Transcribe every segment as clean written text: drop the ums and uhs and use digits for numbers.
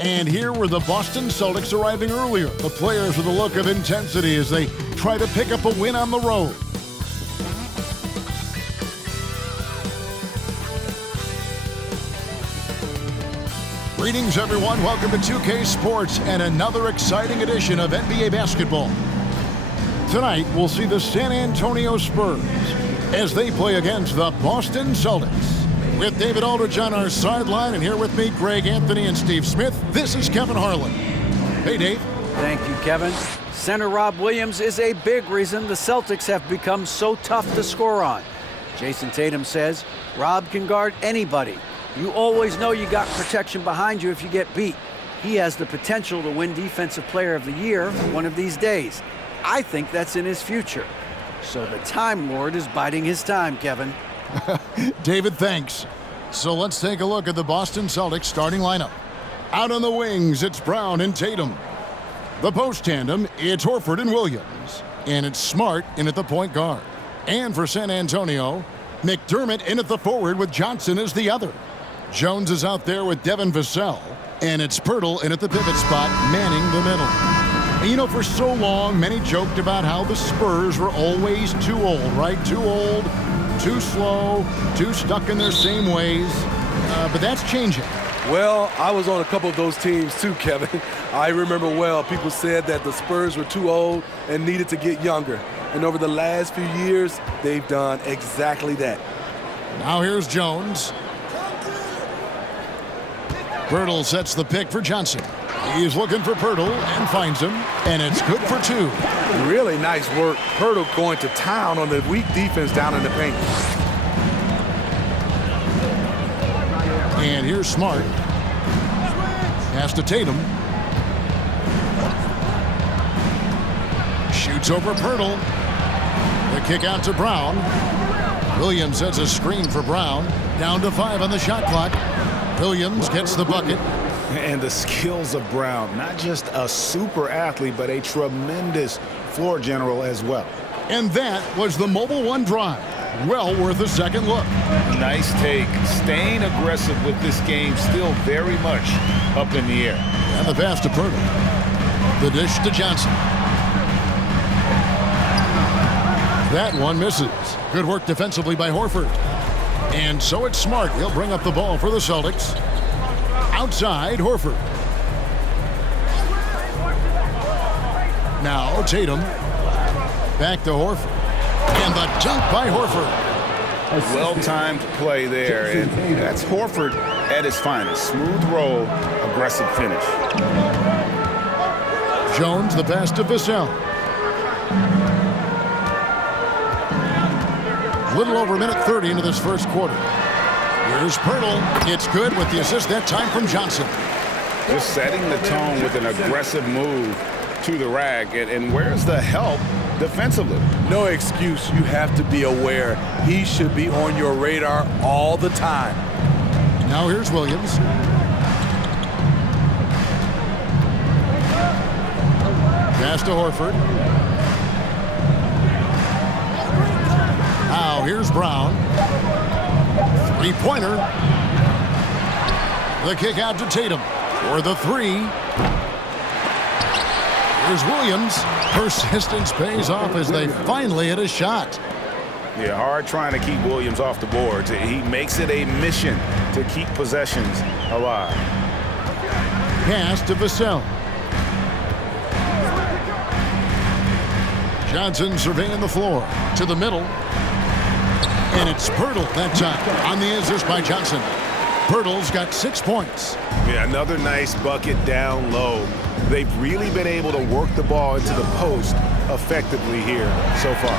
And here were the Boston Celtics arriving earlier. The players with a look of intensity as they try to pick up a win on the road. Greetings, everyone. Welcome to 2K Sports and another exciting edition of NBA basketball. Tonight, we'll see the San Antonio Spurs as they play against the Boston Celtics. With David Aldridge on our sideline, and here with me, Greg Anthony and Steve Smith, this is Kevin Harlan. Hey, Dave. Thank you, Kevin. Center Rob Williams is a big reason the Celtics have become so tough to score on. Jason Tatum says, Rob can guard anybody. You always know you got protection behind you if you get beat. He has the potential to win Defensive Player of the Year one of these days. I think that's in his future. So the Time Lord is biding his time, Kevin. David, thanks. So let's take a look at the Boston Celtics starting lineup. Out on the wings, it's Brown and Tatum. The post tandem, it's Horford and Williams. And it's Smart in at the point guard. And for San Antonio, McDermott in at the forward with Johnson as the other. Jones is out there with Devin Vassell. And it's Pirtle in at the pivot spot, manning the middle. And you know, for so long, many joked about how the Spurs were always too old, right? Too old, too slow, too stuck in their same ways. But that's changing. Well, I was on a couple of those teams too, Kevin. I remember well, people said that the Spurs were too old and needed to get younger. And over the last few years, they've done exactly that. Now here's Jones. Pirtle sets the pick for Johnson. He's looking for Pirtle and finds him, and it's good for two. Really nice work. Pirtle going to town on the weak defense down in the paint. And here's Smart. Pass to Tatum. Shoots over Pirtle. The kick out to Brown. Williams sets a screen for Brown. Down to 5 on the shot clock. Williams gets the bucket. And the skills of Brown, not just a super athlete, but a tremendous floor general as well. And that was the Mobile One drive. Well worth a second look. Nice take. Staying aggressive with this game, still very much up in the air. And the pass to Pirtle. The dish to Johnson. That one misses. Good work defensively by Horford. And so it's Smart. He'll bring up the ball for the Celtics. Outside, Horford. Now Tatum. Back to Horford. And the dunk by Horford. Well-timed play there. And that's Horford at his finest. Smooth roll, aggressive finish. Jones, the pass to Vassell. A little over a minute 30 into this first quarter. Here's Pirtle. It's good with the assist that time from Johnson. Just setting the tone with an aggressive move to the rack. And where's the help defensively? No excuse. You have to be aware. He should be on your radar all the time. Now here's Williams. Pass to Horford. Now here's Brown. Three-pointer. The kick out to Tatum for the three. Here's Williams. Persistence pays off as they finally hit a shot. Yeah, hard trying to keep Williams off the boards. He makes it a mission to keep possessions alive. Pass to Vassell. Johnson surveying the floor to the middle. And it's Pirtle that time on the assist by Johnson. Pirtle's got 6 points. Yeah, another nice bucket down low. They've really been able to work the ball into the post effectively here so far.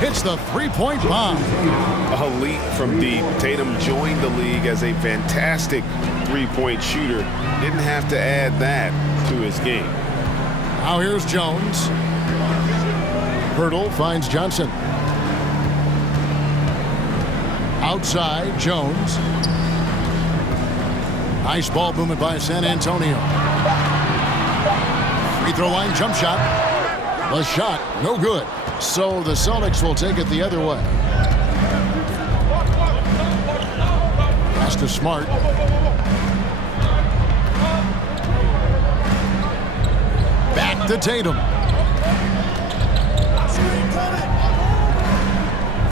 Hits the three-point bomb. A leap from deep. Tatum joined the league as a fantastic three-point shooter. Didn't have to add that to his game. Now here's Jones. Pirtle finds Johnson. Outside, Jones. Nice ball movement by San Antonio. Free throw line jump shot. The shot, no good. So the Celtics will take it the other way. Pass to Smart. Back to Tatum.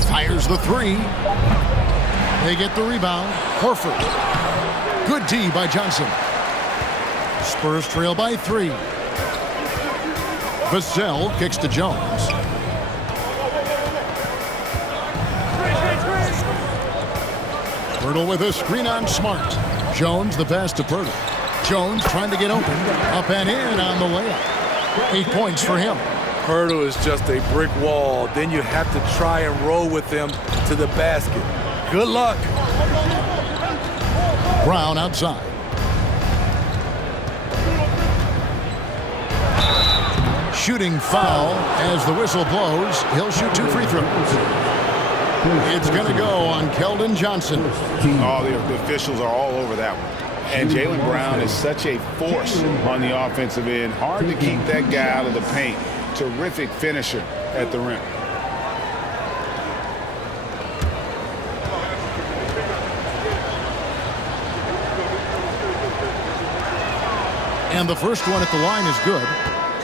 Fires the three. They get the rebound. Horford. Good D by Johnson. Spurs trail by 3. Vassell kicks to Jones. Pirtle with a screen on Smart. Jones the pass to Pirtle. Jones trying to get open. Up and in on the layup. 8 points for him. Pirtle is just a brick wall. Then you have to try and roll with him to the basket. Good luck. Brown outside. Shooting foul as the whistle blows. He'll shoot 2 free throws. It's going to go on Keldon Johnson. Oh, the officials are all over that one. And Jaylen Brown is such a force on the offensive end. Hard to keep that guy out of the paint. Terrific finisher at the rim. And the first one at the line is good.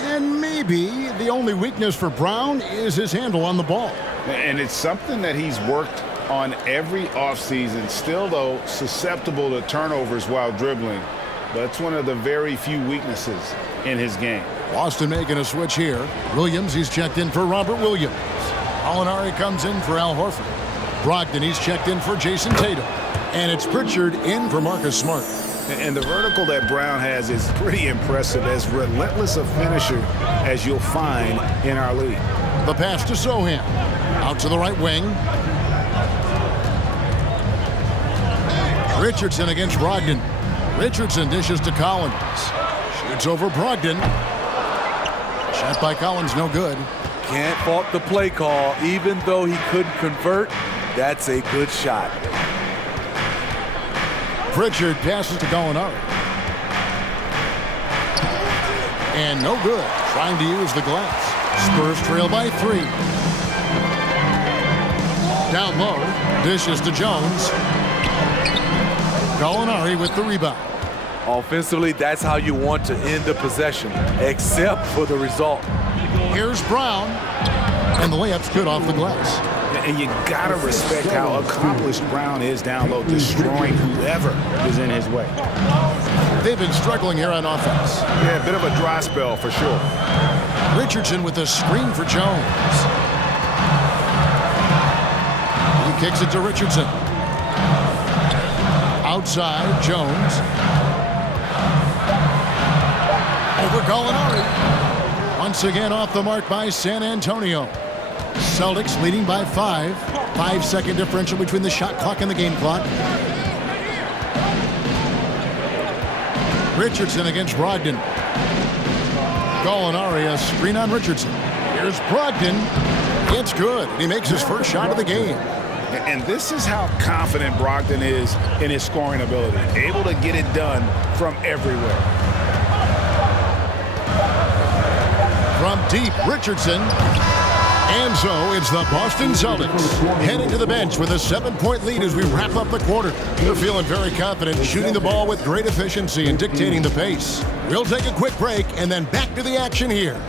And maybe the only weakness for Brown is his handle on the ball. And it's something that he's worked on every offseason. Still, though, susceptible to turnovers while dribbling. But it's one of the very few weaknesses in his game. Boston making a switch here. Williams, he's checked in for Robert Williams. Molinari comes in for Al Horford. Brogdon, he's checked in for Jason Tatum. And it's Pritchard in for Marcus Smart. And the vertical that Brown has is pretty impressive, as relentless a finisher as you'll find in our league. The pass to Sohan. Out to the right wing. Richardson against Brogdon. Richardson dishes to Collins. Shoots over Brogdon. Shot by Collins, no good. Can't fault the play call. Even though he couldn't convert, that's a good shot. Pritchard passes to Gallinari. And no good. Trying to use the glass. Spurs trail by 3. Down low. Dishes to Jones. Gallinari with the rebound. Offensively, that's how you want to end the possession, except for the result. Here's Brown. And the layup's good off the glass. And you gotta respect how accomplished Brown is down low, destroying whoever is in his way. They've been struggling here on offense. Yeah, a bit of a dry spell for sure. Richardson with a screen for Jones. He kicks it to Richardson. Outside, Jones. Over Gallinari. Once again off the mark by San Antonio. Celtics leading by 5. 5-second differential between the shot clock and the game clock. Richardson against Brogdon. Gallinari, a screen on Richardson. Here's Brogdon. It's good. He makes his first shot of the game. And this is how confident Brogdon is in his scoring ability. Able to get it done from everywhere. From deep, Richardson. And so it's the Boston Celtics heading to the bench with a 7-point lead as we wrap up the quarter. They're feeling very confident, shooting the ball with great efficiency and dictating the pace. We'll take a quick break and then back to the action here.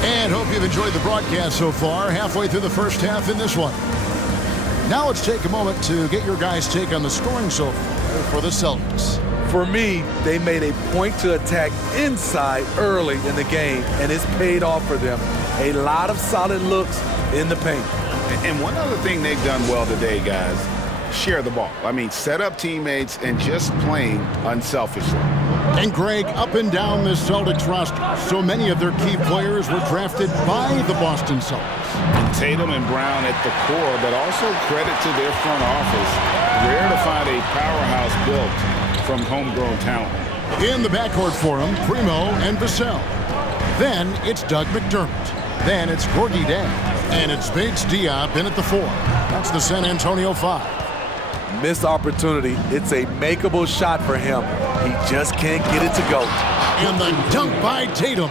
And hope you've enjoyed the broadcast so far. Halfway through the first half in this one. Now let's take a moment to get your guys' take on the scoring so far for the Celtics. For me, they made a point to attack inside early in the game, and it's paid off for them. A lot of solid looks in the paint. And one other thing they've done well today, guys, share the ball. I mean, set up teammates and just playing unselfishly. And Greg, up and down this Celtics roster, so many of their key players were drafted by the Boston Celtics. And Tatum and Brown at the core, but also credit to their front office. Rare to find a powerhouse built from homegrown talent. In the backcourt for him, Primo and Vassell. Then it's Doug McDermott. Then it's Gorgie Dan. And it's Bates Diop in at the 4. That's the San Antonio 5. Missed opportunity. It's a makeable shot for him. He just can't get it to go. And the dunk by Tatum.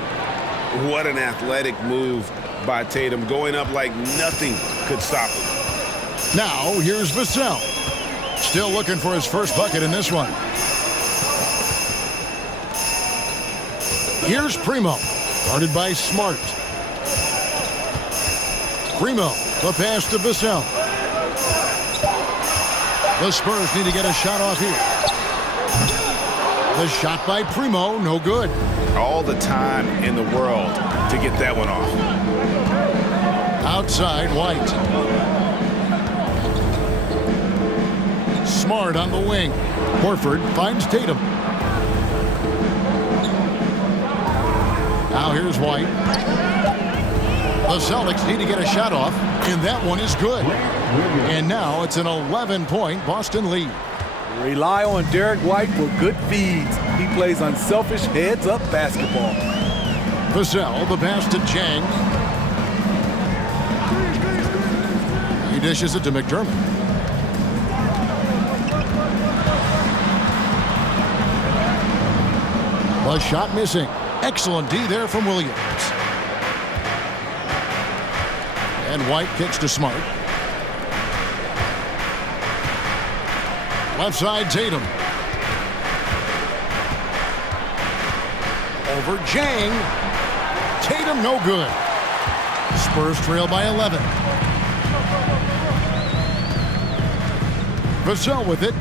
What an athletic move by Tatum, going up like nothing could stop him. Now, here's Vassell. Still looking for his first bucket in this one. Here's Primo, guarded by Smart. Primo, the pass to Vassell. The Spurs need to get a shot off here. The shot by Primo, no good. All the time in the world to get that one off. Outside, White. Smart on the wing. Horford finds Tatum. Now here's White. The Celtics need to get a shot off, and that one is good. And now it's an 11-point Boston lead. Rely on Derek White for good feeds. He plays unselfish heads-up basketball. Vassell, the pass to Chang. He dishes it to McDermott. The shot missing. Excellent D there from Williams. And White kicks to Smart. Left side, Tatum. Over Jang. Tatum, no good. Spurs trail by 11. Vassell with it.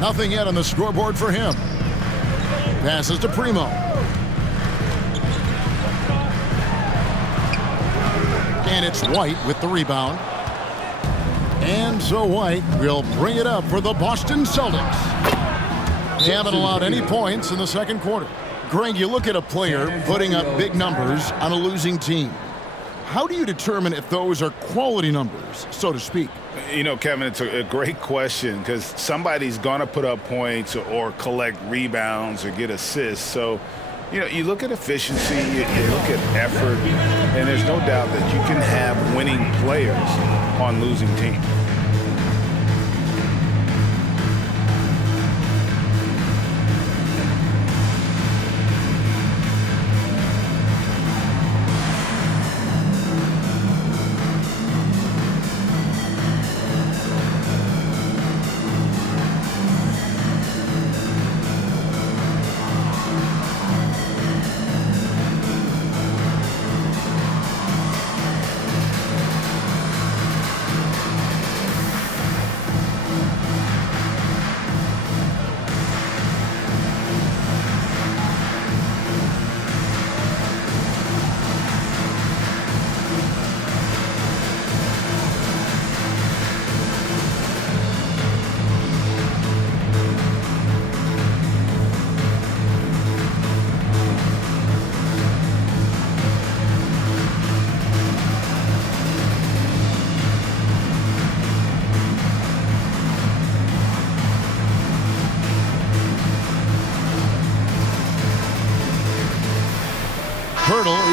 Nothing yet on the scoreboard for him. Passes to Primo. And it's White with the rebound. And so White will bring it up for the Boston Celtics. They haven't allowed any points in the second quarter. Greg, you look at a player putting up big numbers on a losing team. How do you determine if those are quality numbers, so to speak? You know, Kevin, it's a great question because somebody's going to put up points or collect rebounds or get assists. So, you know, you look at efficiency, you look at effort, and there's no doubt that you can have winning players on losing teams.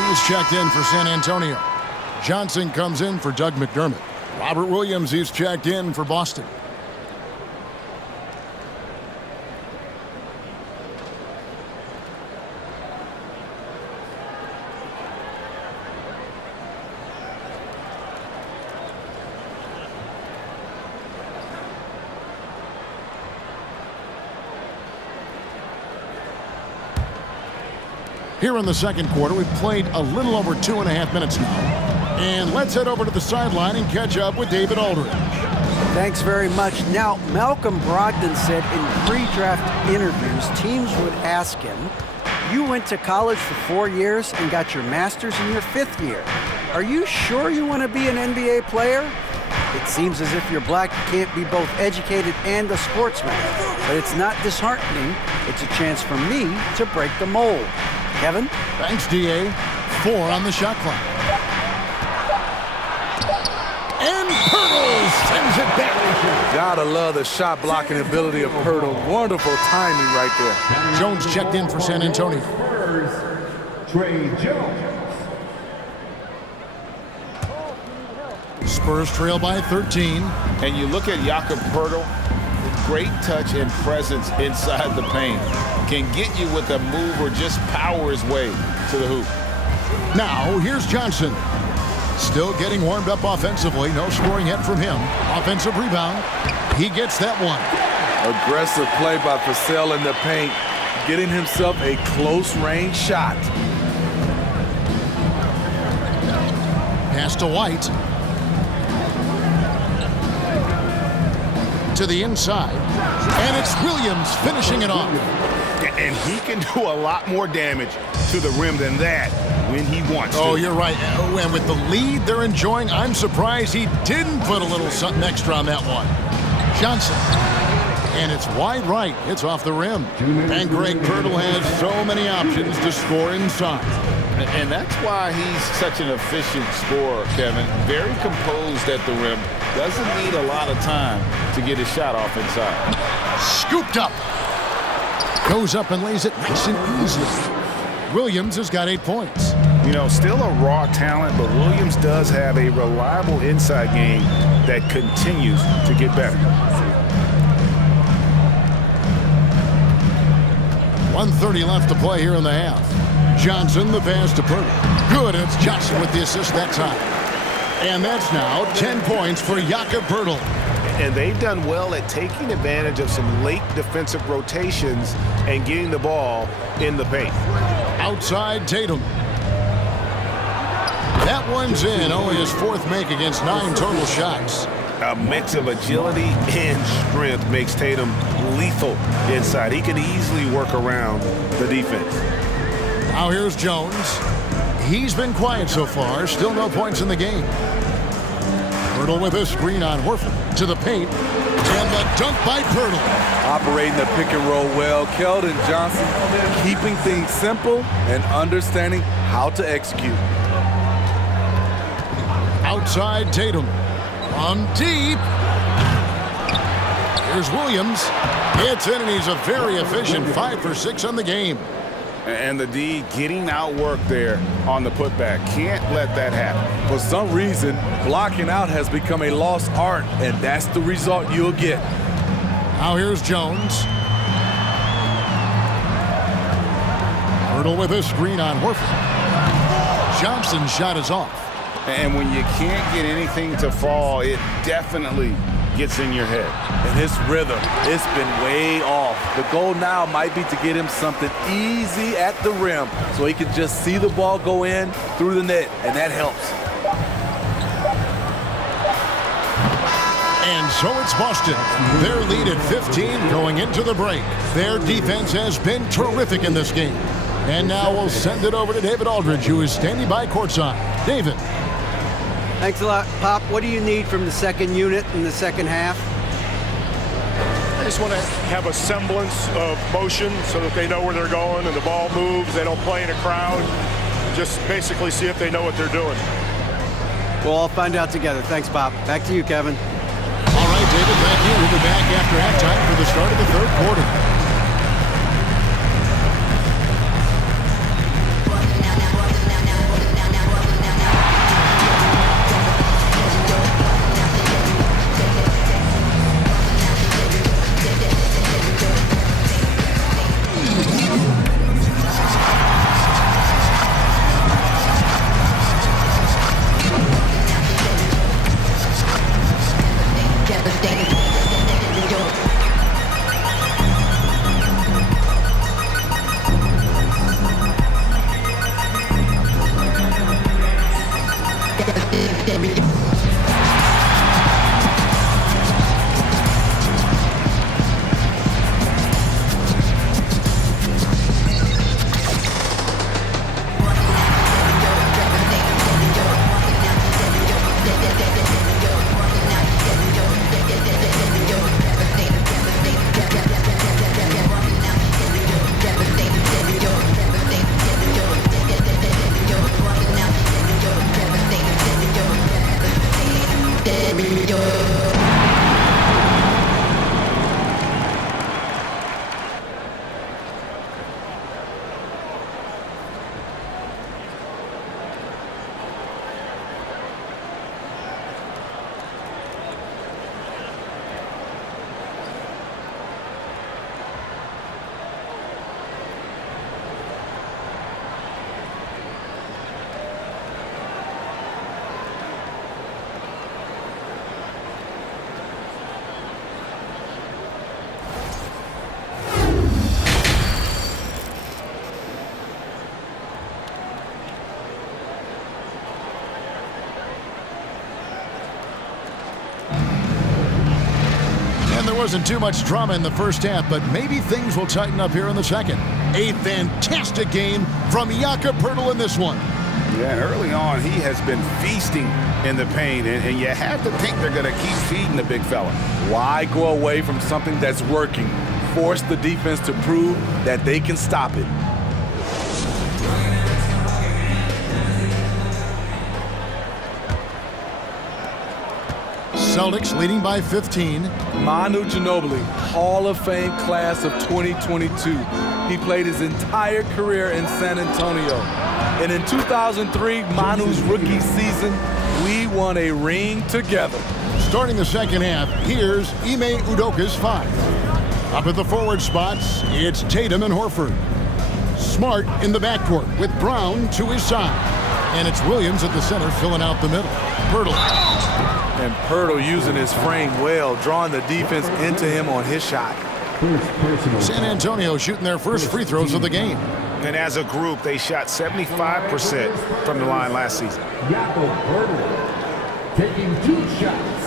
He's checked in for San Antonio. Johnson comes in for Doug McDermott. Robert Williams is checked in for Boston. Here in the second quarter, we've played a little over 2.5 minutes now. And let's head over to the sideline and catch up with David Aldridge. Thanks very much. Now, Malcolm Brogdon said in pre-draft interviews, teams would ask him, you went to college for 4 years and got your master's in your 5th year. Are you sure you want to be an NBA player? It seems as if you're black, you can't be both educated and a sportsman. But it's not disheartening. It's a chance for me to break the mold. Kevin? Thanks, D.A. 4 on the shot clock. And Pirtle sends it back. Gotta love the shot blocking ability of Pirtle. Wonderful timing right there. Jones checked in for San Antonio. Trey Jones. Spurs trail by 13. And you look at Jakob Pirtle, great touch and presence inside the paint. Can get you with a move or just power his way to the hoop. Now, here's Johnson. Still getting warmed up offensively. No scoring yet from him. Offensive rebound. He gets that one. Aggressive play by Purcell in the paint, getting himself a close-range shot. Pass to White. To the inside. And it's Williams finishing it off. And he can do a lot more damage to the rim than that when he wants to. Oh, you're right. And with the lead they're enjoying, I'm surprised he didn't put a little something extra on that one. Johnson. And it's wide right. It's off the rim. And Greg Pirtle has so many options to score inside. And that's why he's such an efficient scorer, Kevin. Very composed at the rim. Doesn't need a lot of time to get his shot off inside. Scooped up. Goes up and lays it nice and easy. Williams has got 8 points. You know, still a raw talent, but Williams does have a reliable inside game that continues to get better. 1:30 left to play here in the half. Johnson, the pass to Pirtle. Good, it's Johnson with the assist that time. And that's now 10 points for Jakob Pirtle. And they've done well at taking advantage of some late defensive rotations and getting the ball in the paint. Outside Tatum. That one's in. Only his 4th make against 9 total shots. A mix of agility and strength makes Tatum lethal inside. He can easily work around the defense. Now here's Jones. He's been quiet so far. Still no points in the game. Pirtle with a screen on Horford. To the paint. And the dunk by Pirtle. Operating the pick and roll well. Keldon Johnson keeping things simple and understanding how to execute. Outside Tatum. On deep. Here's Williams. It's in, and he's a very efficient 5 for 6 on the game. And the D getting outworked there on the putback. Can't let that happen. For some reason, blocking out has become a lost art, and that's the result you'll get. Now here's Jones. Pirtle with a screen on Horford. Johnson's shot is off. And when you can't get anything to fall, it definitely gets in your head. And his rhythm, it's been way off. The goal now might be to get him something easy at the rim so he can just see the ball go in through the net, and that helps. And so it's Boston. Their lead at 15 going into the break. Their defense has been terrific in this game. And now we'll send it over to David Aldridge, who is standing by courtside. David. Thanks a lot, Pop. What do you need from the second unit in the second half? I just want to have a semblance of motion so that they know where they're going and the ball moves. They don't play in a crowd. Just basically see if they know what they're doing. We'll all find out together. Thanks, Pop. Back to you, Kevin. All right, David, thank you. We'll be back after halftime for the start of the 3rd quarter. And there wasn't too much drama in the first half, but maybe things will tighten up here in the second. A fantastic game from Jakob Poeltl in this one. Yeah, and early on, he has been feasting in the paint, and you have to think they're going to keep feeding the big fella. Why go away from something that's working? Force the defense to prove that they can stop it. Celtics leading by 15. Manu Ginobili, Hall of Fame class of 2022. He played his entire career in San Antonio. And in 2003, Manu's rookie season, we won a ring together. Starting the second half, here's Ime Udoka's 5. Up at the forward spots, it's Tatum and Horford. Smart in the backcourt with Brown to his side. And it's Williams at the center filling out the middle. Poeltl. And Poeltl using his frame well, drawing the defense into him on his shot. San Antonio shooting their first free throws of the game. And as a group, they shot 75% from the line last season. Jakob Poeltl taking 2 shots.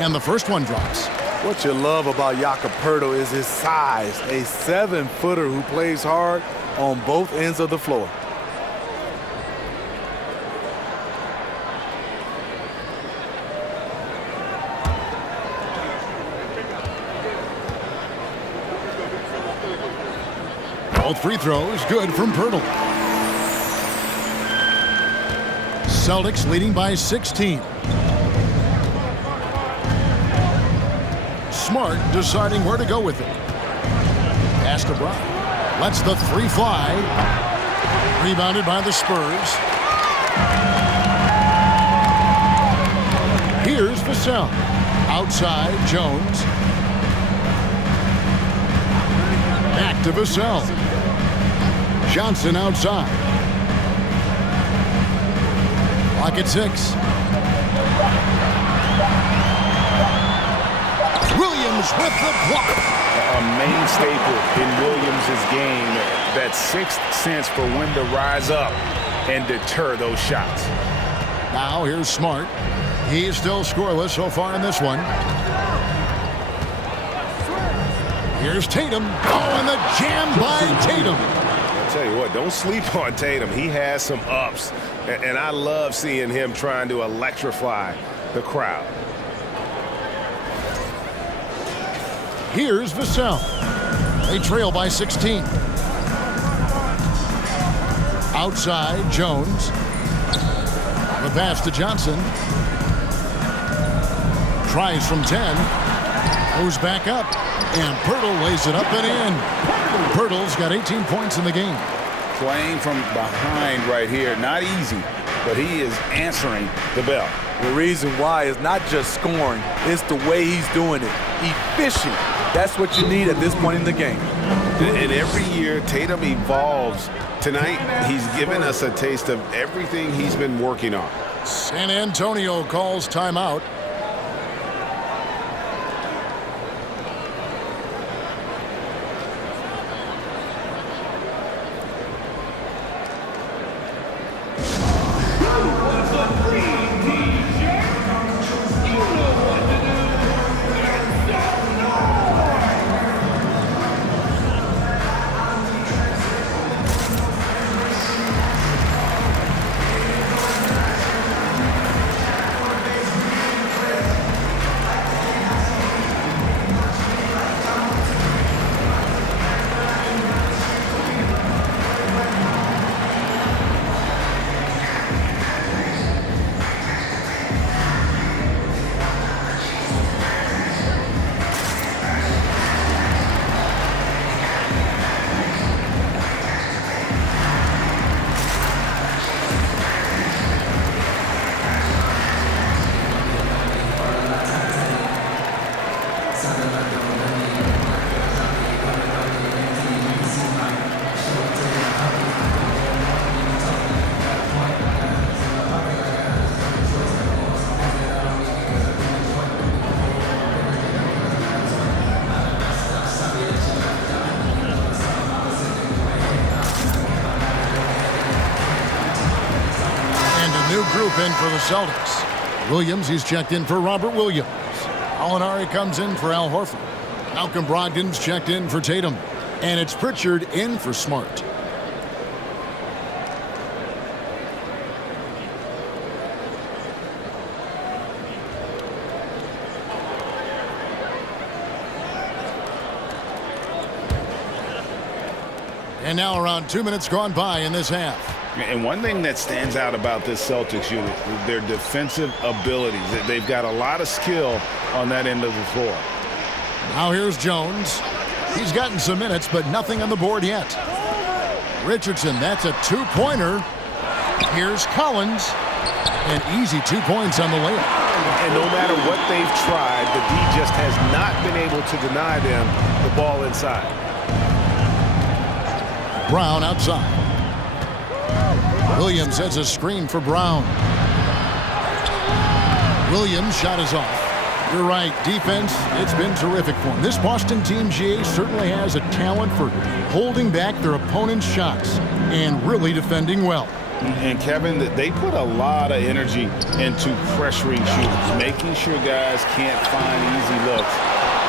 And the first one drops. What you love about Jakob Poeltl is his size, a 7-footer who plays hard on both ends of the floor. Both free throws good from Poeltl. Celtics leading by 16. Smart deciding where to go with it. Pass to Brown. Lets the 3 fly. Rebounded by the Spurs. Here's Vassell. Outside, Jones. Back to Vassell. Johnson outside. Clock at 6. Williams with the block. A main staple in Williams' game, that 6th sense for when to rise up and deter those shots. Now here's Smart. He's still scoreless so far in this one. Here's Tatum. Oh, and the jam by Tatum. I'll tell you what, don't sleep on Tatum. He has some ups, and I love seeing him trying to electrify the crowd. Here's Vassell. They trail by 16. Outside, Jones. The pass to Johnson. Tries from 10. Goes back up. And Poeltl lays it up and in. Poeltl's got 18 points in the game. Playing from behind right here, not easy, but he is answering the bell. The reason why is not just scoring, it's the way he's doing it. Efficient. That's what you need at this point in the game. And every year, Tatum evolves. Tonight, he's given us a taste of everything he's been working on. San Antonio calls timeout. in for the Celtics. Williams, he's checked in for Robert Williams. Gallinari comes in for Al Horford. Malcolm Brogdon's checked in for Tatum. And it's Pritchard in for Smart. And now around 2 minutes gone by in this half. And one thing that stands out about this Celtics unit is their defensive abilities. They've got a lot of skill on that end of the floor. Now here's Jones. He's gotten some minutes, but nothing on the board yet. Richardson, that's a two-pointer. Here's Collins. An easy 2 points on the layup. And no matter what they've tried, the D just has not been able to deny them the ball inside. Brown outside. Williams has a screen for Brown. Williams' shot is off. You're right, defense, it's been terrific for him. This Boston team, GA, certainly has a talent for holding back their opponent's shots and really defending well. And Kevin, they put a lot of energy into pressuring shooters, making sure guys can't find easy looks.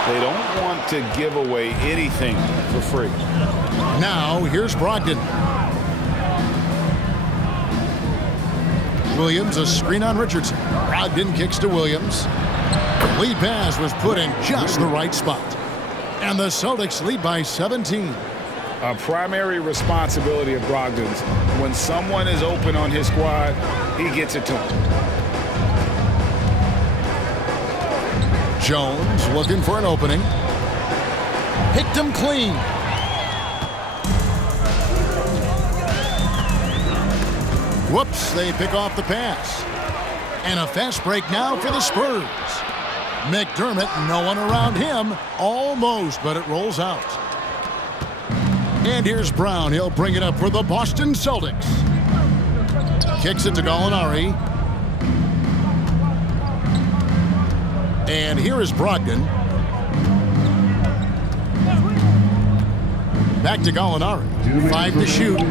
They don't want to give away anything for free. Now, here's Brogdon. Williams, a screen on Richardson. Brogdon kicks to Williams. Lead pass was put in just the right spot. And the Celtics lead by 17. A primary responsibility of Brogdon's, when someone is open on his squad, he gets it to him. Jones looking for an opening. Picked him clean. Whoops, they pick off the pass. And a fast break now for the Spurs. McDermott, no one around him. Almost, but it rolls out. And here's Brown. He'll bring it up for the Boston Celtics. Kicks it to Gallinari. And here is Brogdon. Back to Gallinari. 5 to shoot.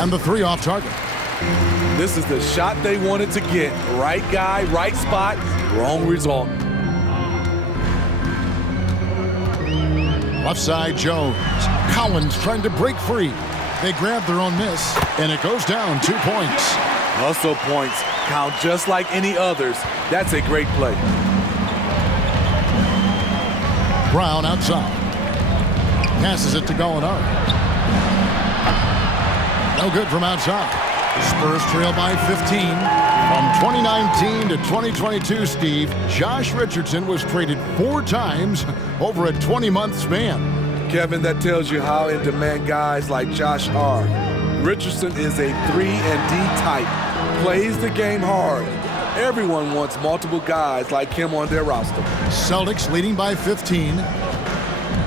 And the 3 off target. This is the shot they wanted to get. Right guy, right spot, wrong result. Left side, Jones. Collins trying to break free. They grab their own miss, and it goes down 2 points. Hustle points count just like any others. That's a great play. Brown outside. Passes it to Gallinari. No good from outside. Spurs trail by 15. From 2019 to 2022, Steve, Josh Richardson was traded 4 times over a 20-month span. Kevin, that tells you how in demand guys like Josh are. Richardson is a 3-and-D type, plays the game hard. Everyone wants multiple guys like him on their roster. Celtics leading by 15.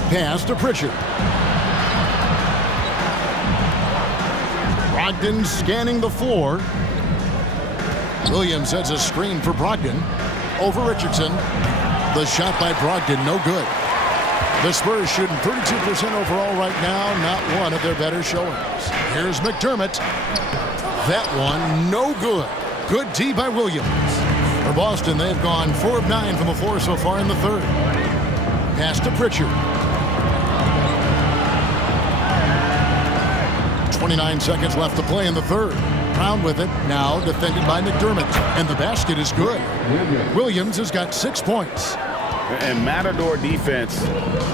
Pass to Pritchard. Brogdon scanning the floor. Williams has a screen for Brogdon. Over Richardson. The shot by Brogdon, no good. The Spurs shooting 32% overall right now, not one of their better showings. Here's McDermott. That one, no good. Good D by Williams. For Boston, they've gone 4 of 9 from the floor so far in the third. Pass to Pritchard. 29 seconds left to play in the third. Brown with it, now defended by McDermott. And the basket is good. Williams has got 6 points. And Matador defense,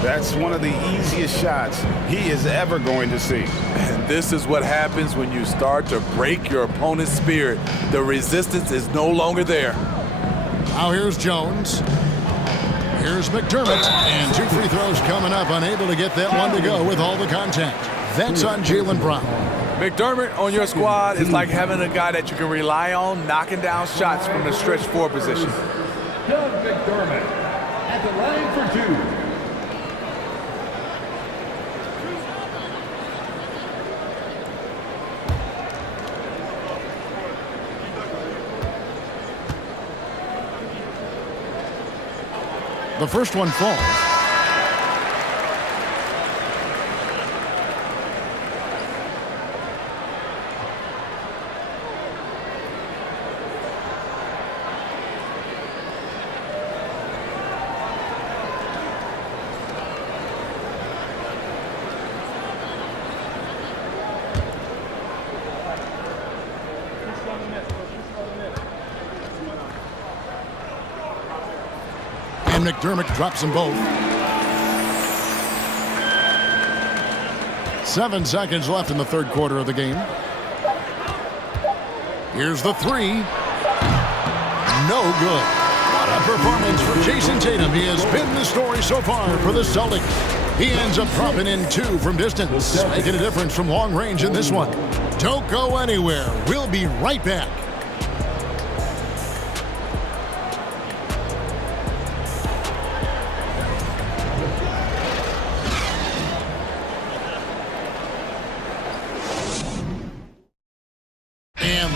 that's one of the easiest shots he is ever going to see. And this is what happens when you start to break your opponent's spirit. The resistance is no longer there. Now here's Jones. Here's McDermott. And 2 free throws coming up, unable to get that one to go with all the contact. That's on Jaylen Brown. McDermott on your squad is like having a guy that you can rely on knocking down shots from the stretch 4 position. Doug McDermott at the line for 2. The first one falls. and McDermott drops them both. 7 seconds left in the third quarter of the game. Here's the three. No good. What a performance for Jason Tatum. He has been the story so far for the Celtics. He ends up dropping in 2 from distance, making a difference from long range in this one. Don't go anywhere. We'll be right back.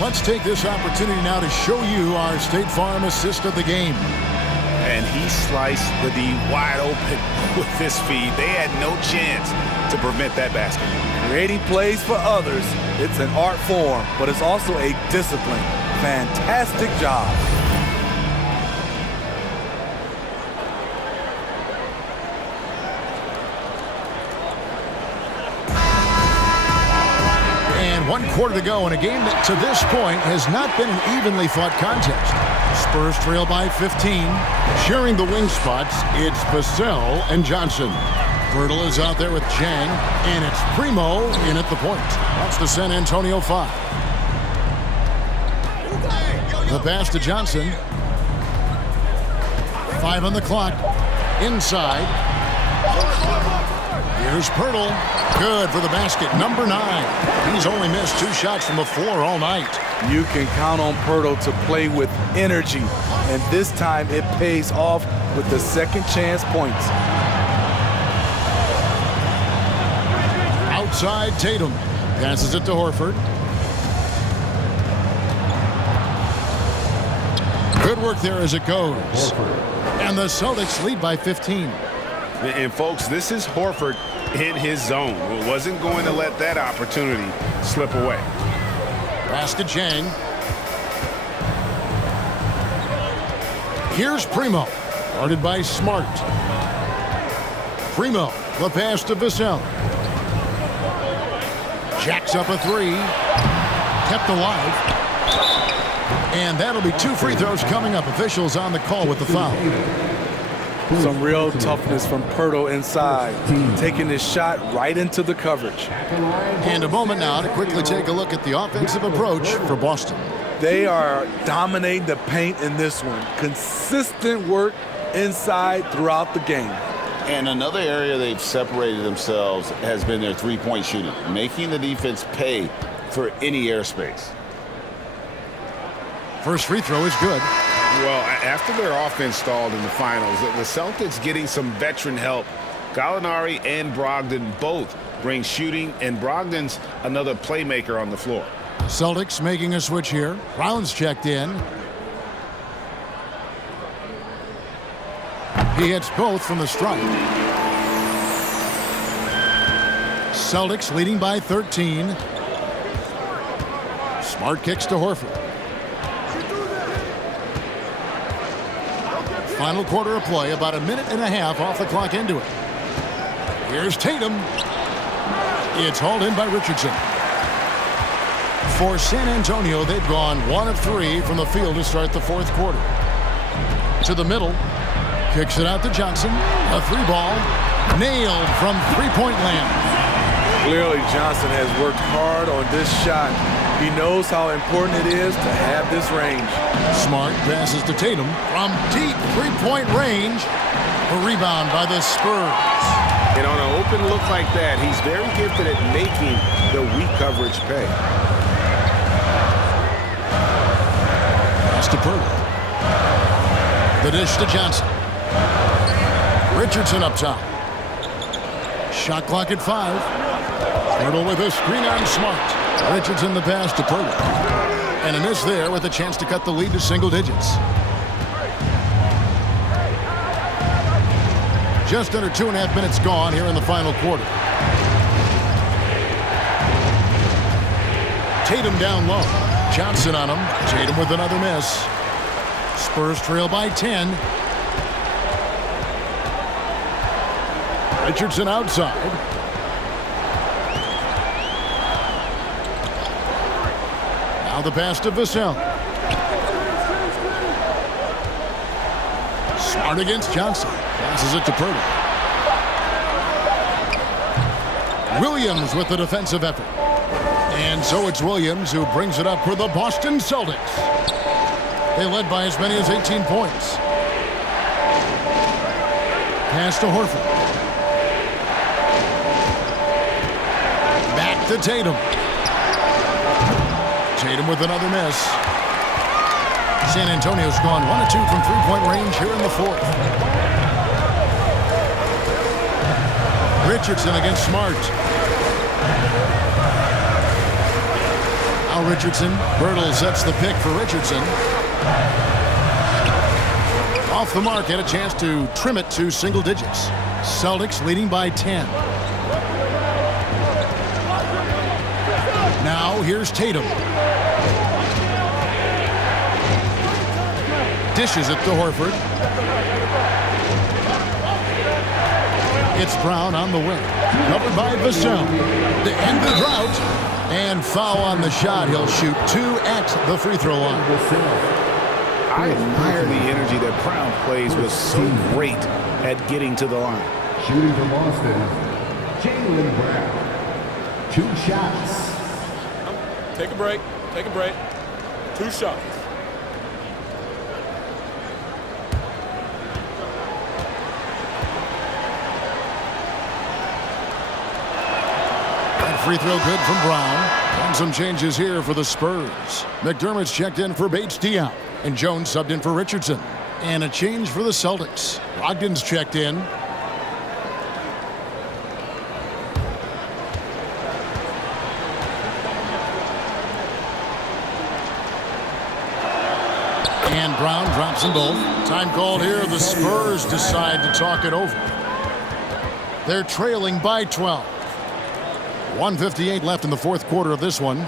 Let's take this opportunity now to show you our State Farm assist of the game. And he sliced the D wide open with this feed. They had no chance to prevent that basket. Creating plays for others, it's an art form, but it's also a discipline. Fantastic job. And 1 quarter to go in a game that to this point has not been an evenly fought contest. Spurs trail by 15. Sharing the wing spots, it's Vassell and Johnson. Bertle is out there with Chang, and it's Primo in at the point. That's the San Antonio 5. The pass to Johnson. 5 on the clock. Inside. Here's Bertle. Good for the basket. Number 9. He's only missed 2 shots from the floor all night. You can count on Bertle to play with energy, and this time it pays off with the second chance points. Outside Tatum. Passes it to Horford. Good work there as it goes. And the Celtics lead by 15. And folks, this is Horford in his zone. Wasn't going to let that opportunity slip away. Pass to Chang. Here's Primo. Guarded by Smart. Primo. The pass to Vassell. Jacks up a 3. Kept alive. And that'll be 2 free throws coming up. Officials on the call with the foul. Some real toughness from Bertle inside, taking his shot right into the coverage. And a moment now to quickly take a look at the offensive approach for Boston. They are dominating the paint in this one. Consistent work inside throughout the game. And another area they've separated themselves has been their three-point shooting, making the defense pay for any airspace. First free throw is good. Well, after their offense stalled in the finals, the Celtics getting some veteran help. Gallinari and Brogdon both bring shooting, and Brogdon's another playmaker on the floor. Celtics making a switch here. Brown's checked in. He hits both from the stripe. Celtics leading by 13. Smart kicks to Horford. Final quarter of play, about a minute and a half off the clock into it. Here's Tatum. It's hauled in by Richardson. For San Antonio, they've gone 1 of 3 from the field to start the fourth quarter. To the middle. Kicks it out to Johnson. A 3-ball. Nailed from three-point land. Clearly, Johnson has worked hard on this shot. He knows how important it is to have this range. Smart passes to Tatum from deep three-point range. A rebound by the Spurs. And on an open look like that, he's very gifted at making the weak coverage pay. Pass to Bertle. The dish to Johnson. Richardson up top. Shot clock at 5. Bertle with a screen on Smart. Richardson the pass to Bertle. And a miss there with a chance to cut the lead to single digits. Just under 2.5 minutes gone here in the final quarter. Tatum down low. Johnson on him. Tatum with another miss. Spurs trail by 10. Richardson outside. Now the pass to Vassell. Smart against Johnson. Passes it to Purtle. Williams with the defensive effort. And so it's Williams who brings it up for the Boston Celtics. They led by as many as 18 points. Pass to Horford. Back to Tatum. Tatum with another miss. San Antonio's gone 1 of 2 from three-point range here in the fourth. Richardson against Smart. Now Richardson. Birtle sets the pick for Richardson. Off the mark, had a chance to trim it to single digits. Celtics leading by 10. Now here's Tatum. Dishes it to Horford. It's Brown on the wing. Covered by Vassell. To end the drought. And foul on the shot. He'll shoot 2 at the free throw line. I admire the energy that Brown plays with so great at getting to the line. Shooting for Boston, Jaylen Brown. 2 shots. Take a break. Take a break. 2 shots. Free throw good from Brown. And some changes here for the Spurs. McDermott's checked in for Bates-Diop. And Jones subbed in for Richardson. And a change for the Celtics. Brogdon's checked in. And Brown drops them both. Time called here. The Spurs decide to talk it over. They're trailing by 12. 1:58 left in the fourth quarter of this one.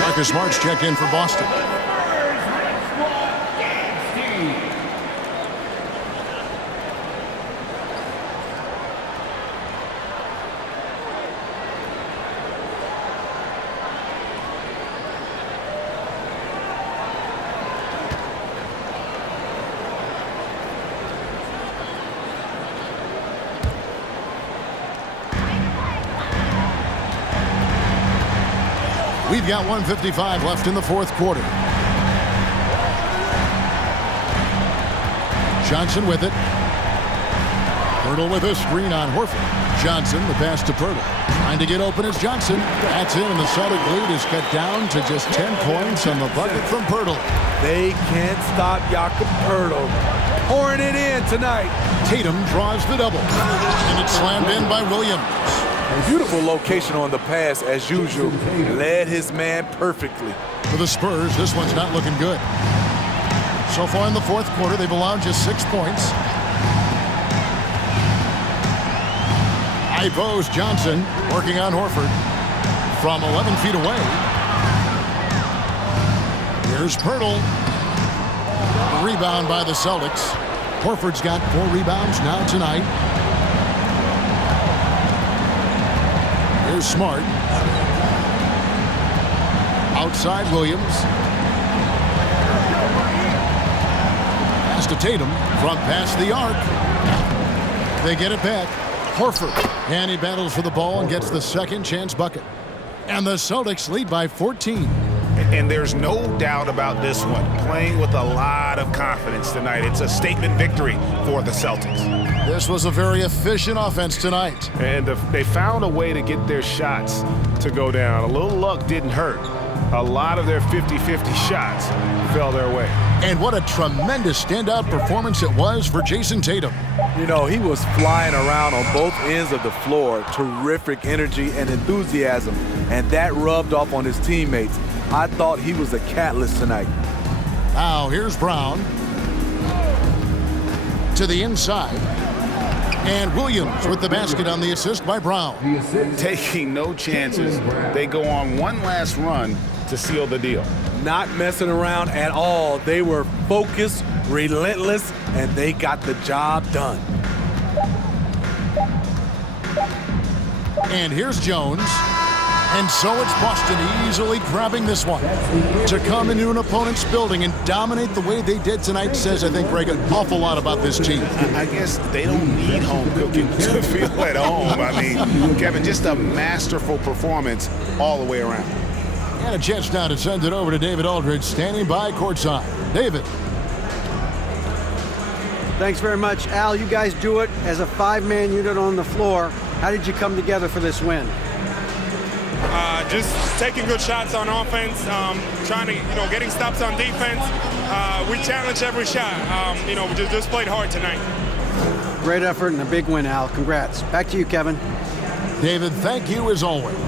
Marcus Smart's checked in for Boston. We've got 1:55 left in the fourth quarter. Johnson with it. Purtle with a screen on Horford. Johnson, the pass to Purtle. Trying to get open is Johnson. That's in, and the Celtic lead is cut down to just 10 points on the bucket from Purtle. They can't stop Jakob Purtle. Pouring it in tonight. Tatum draws the double. And it's slammed in by Williams. Beautiful location on the pass, as usual. Led his man perfectly. For the Spurs, this one's not looking good. So far in the fourth quarter, they've allowed just 6 points. High post, Johnson working on Horford from 11 feet away. Here's Purtle. Rebound by the Celtics. Horford's got 4 rebounds now tonight. Here's Smart. Outside Williams. Pass to Tatum. Front pass the arc. They get it back. Horford. And he battles for the ball and gets the second chance bucket. And the Celtics lead by 14. And there's no doubt about this one. Playing with a lot of confidence tonight. It's a statement victory for the Celtics. This was a very efficient offense tonight. And they found a way to get their shots to go down. A little luck didn't hurt. A lot of their 50-50 shots fell their way. And what a tremendous standout performance it was for Jason Tatum. You know, he was flying around on both ends of the floor. Terrific energy and enthusiasm. And that rubbed off on his teammates. I thought he was a catalyst tonight. Now here's Brown. To the inside. And Williams with the basket on the assist by Brown. Taking no chances. They go on one last run to seal the deal. Not messing around at all. They were focused, relentless, and they got the job done. And here's Jones. And so it's Boston easily grabbing this one. To come into an opponent's building and dominate the way they did tonight says, I think, Greg, an awful lot about this team. I guess they don't need home cooking to feel at home. I mean, Kevin, just a masterful performance all the way around. And a chance now to send it over to David Aldridge, standing by courtside. David. Thanks very much, Al. You guys do it as a five-man unit on the floor. How did you come together for this win? Just taking good shots on offense, trying to, getting stops on defense. We challenge every shot. We just played hard tonight. Great effort and a big win, Al. Congrats. Back to you, Kevin. David, thank you as always.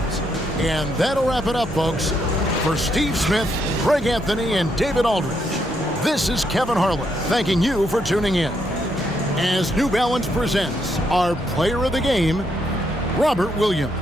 And that'll wrap it up, folks. For Steve Smith, Greg Anthony, and David Aldridge, this is Kevin Harlan thanking you for tuning in. As New Balance presents our player of the game, Robert Williams.